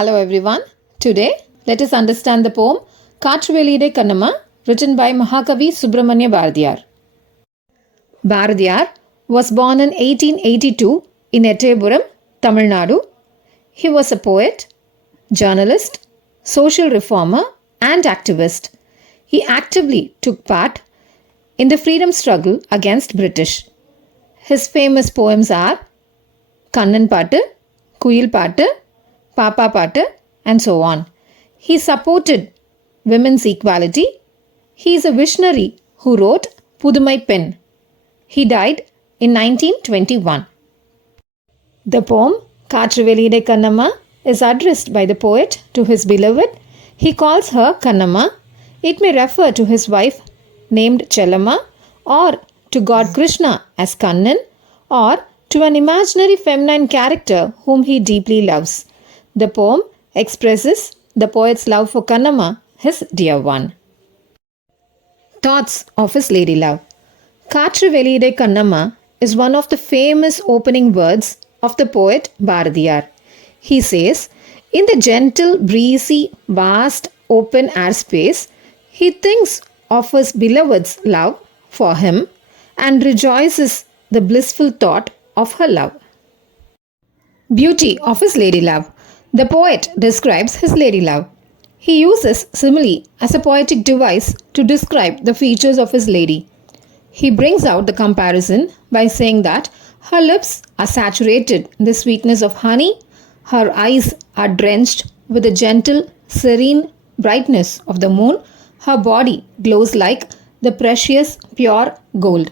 Hello everyone. Today, let us understand the poem Kaatru Veliyidai Kannamma written by Mahakavi Subramanya Bharathiyar. Bharathiyar was born in 1882 in Ettayapuram, Tamil Nadu. He was a poet, journalist, social reformer and activist. He actively took part in the freedom struggle against British. His famous poems are Kannan Pattu, Kuyil Pattu, Papa Pattu and so on. He supported women's equality. He is a visionary who wrote Pudumai Pen. He died in 1921. The poem Kaatru Veliyidai Kannamma is addressed by the poet to his beloved. He calls her Kannamma. It may refer to his wife named Chellamma or to God Krishna as Kannan or to an imaginary feminine character whom he deeply loves. The poem expresses the poet's love for Kannamma, his dear one. Thoughts of his lady love. Kaatru Veliyidai Kannamma is one of the famous opening words of the poet Bharathiyar. He says, in the gentle, breezy, vast, open airspace, he thinks of his beloved's love for him and rejoices the blissful thought of her love. Beauty of his lady love. The poet describes his lady love. He uses simile as a poetic device to describe the features of his lady. He brings out the comparison by saying that her lips are saturated in the sweetness of honey, her eyes are drenched with the gentle, serene brightness of the moon, her body glows like the precious, pure gold.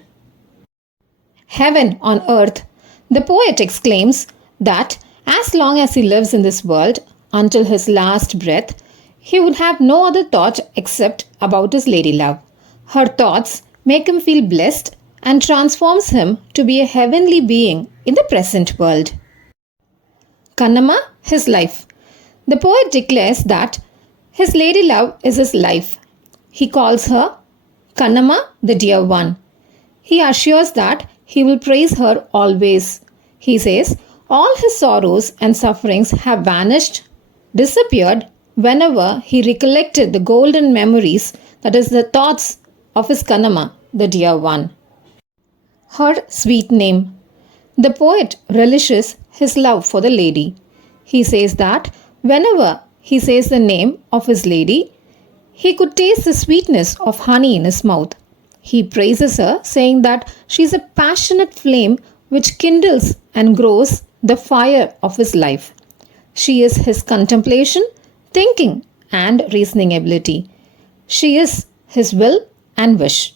Heaven on earth. The poet exclaims that as long as he lives in this world, until his last breath, he would have no other thought except about his lady love. Her thoughts make him feel blessed and transforms him to be a heavenly being in the present world. Kannamma, his life. The poet declares that his lady love is his life. He calls her Kannamma, the dear one. He assures that he will praise her always. He says, all his sorrows and sufferings have vanished, disappeared whenever he recollected the golden memories, that is, the thoughts of his Kannamma, the dear one. Her sweet name. The poet relishes his love for the lady. He says that whenever he says the name of his lady, he could taste the sweetness of honey in his mouth. He praises her, saying that she is a passionate flame which kindles and grows the fire of his life. She is his contemplation, thinking and reasoning ability. She is his will and wish.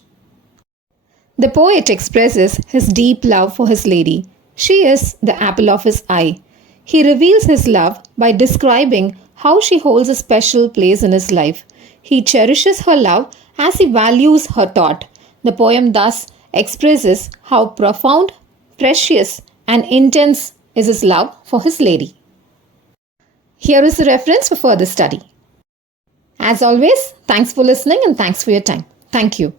The poet expresses his deep love for his lady. She is the apple of his eye. He reveals his love by describing how she holds a special place in his life. He cherishes her love as he values her thought. The poem thus expresses how profound, precious and intense is his love for his lady. Here is a reference for further study. As always, thanks for listening and thanks for your time. Thank you.